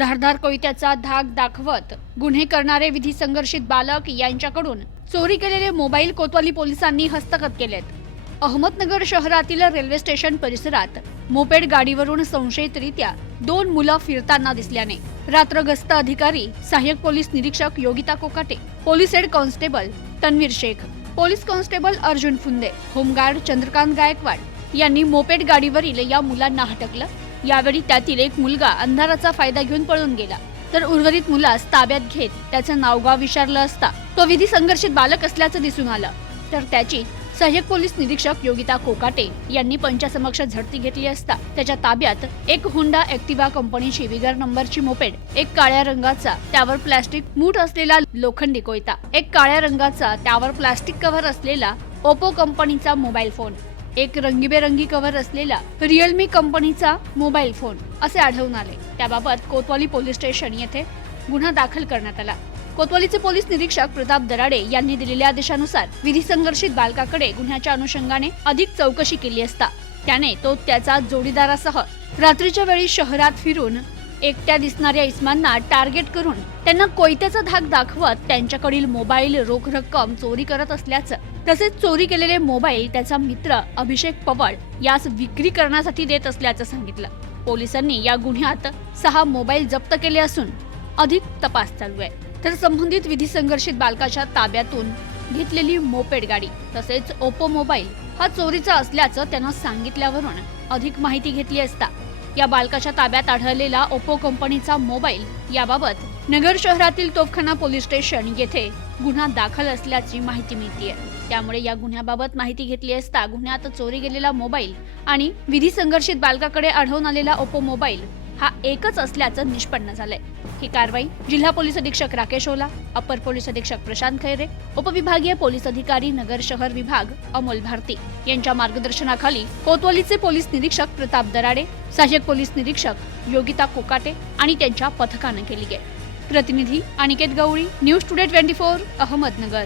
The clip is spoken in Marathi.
धारदार कोयत्याचा धाक दाखवत गुन्हे करणारे विधी संघर्षित बालक यांच्याकडून चोरी केलेले मोबाईल कोतवाली पोलिसांनी हस्तगत केलेत. अहमदनगर शहरातील रेल्वे स्टेशन परिसरात मोपेड गाडीवरून संशयितरित्या 2 मुलं फिरताना दिसल्याने रात्र गस्त अधिकारी सहाय्यक पोलीस निरीक्षक Yogita Kokate, police head constable Tanveer Shaikh, police constable Arjun Phunde, home guard Chandrakant Gaikwad यांनी मोपेड गाडीवरील या मुलांना हटकलं. यावेळी त्यातील एक मुलगा अंधाराचा फायदा घेऊन पळून गेला, तर उर्वरित मुलास ताब्यात घेत त्याचं नावगाव विचारलं असता तो विधी संघर्षित बालक असल्याचं दिसून आलं. तर त्याची सहाय्यक पोलीस निरीक्षक योगिता कोकाटे यांनी पंचासमक्ष झडती घेतली असता त्याच्या ताब्यात एक हुंडा ऍक्टिवा कंपनीची बिगर नंबरची मोपेड, एक काळ्या रंगाचा त्यावर प्लास्टिक मूठ असलेला लोखंडी कोयता, एक काळ्या रंगाचा त्यावर प्लास्टिक कव्हर असलेला ओप्पो कंपनीचा मोबाईल फोन, एक रंगीबेरंगी कव्हर असलेला रिअलमी कंपनीचा मोबाईल फोन असे आढळून आले. त्याबाबत कोतवाली पोलीस स्टेशन येथे गुन्हा दाखल करण्यात आला. कोतवालीचे पोलीस निरीक्षक प्रताप दराडे यांनी दिलेल्या आदेशानुसार विधी संघर्षित बालकाकडे गुन्ह्याच्या अनुषंगाने अधिक चौकशी केली असता त्याने तो त्याचा जोडीदारासह रात्रीच्या वेळी शहरात फिरून एकट्या दिसणाऱ्या इस्मांना टार्गेट करून त्यांना कोयत्याचा धाक दाखवत त्यांच्याकडील मोबाईल, रोख रक्कम चोरी करत असल्याचं, तसेच चोरी केलेले मोबाईल त्याचा मित्र अभिषेक पवार यास विक्री करण्यासाठी देत असल्याचं सांगितलं. पोलिसांनी या गुन्ह्यात 6 मोबाईल जप्त केले असून अधिक तपास चालू आहे. तर संबंधित विधी संघर्षित बालकाच्या ताब्यातून घेतलेली मोपेड गाडी तसेच ओप्पो मोबाईल हा चोरीचा असल्याचं त्यानं सांगितल्यावरून अधिक माहिती घेतली असता या बालकाच्या ताब्यात आढळलेला ओप्पो कंपनीचा मोबाईल याबाबत नगर शहरातील तोफखाना पोलीस स्टेशन येथे गुन्हा दाखल असल्याची माहिती मिळतेय. त्यामुळे या गुन्ह्याबाबत माहिती घेतली असता गुन्ह्यात चोरी गेलेला मोबाईल आणि विधी संघर्षित बालकाकडे आढळून आलेला ओप्पो मोबाईल हा एकच असल्याचं निष्पन्न झालंय. ही कारवाई जिल्हा पोलीस अधीक्षक राकेश ओला, अपर पोलीस अधीक्षक प्रशांत खैरे, उपविभागीय पोलीस अधिकारी नगर शहर विभाग अमोल भारती यांच्या मार्गदर्शनाखाली कोतवालीचे पोलीस निरीक्षक प्रताप दराडे, सहाय्यक पोलीस निरीक्षक योगिता कोकाटे आणि त्यांच्या पथकानं केली आहे. प्रतिनिधी अनिकेत गवळी, न्यूज टुडे 24 अहमदनगर.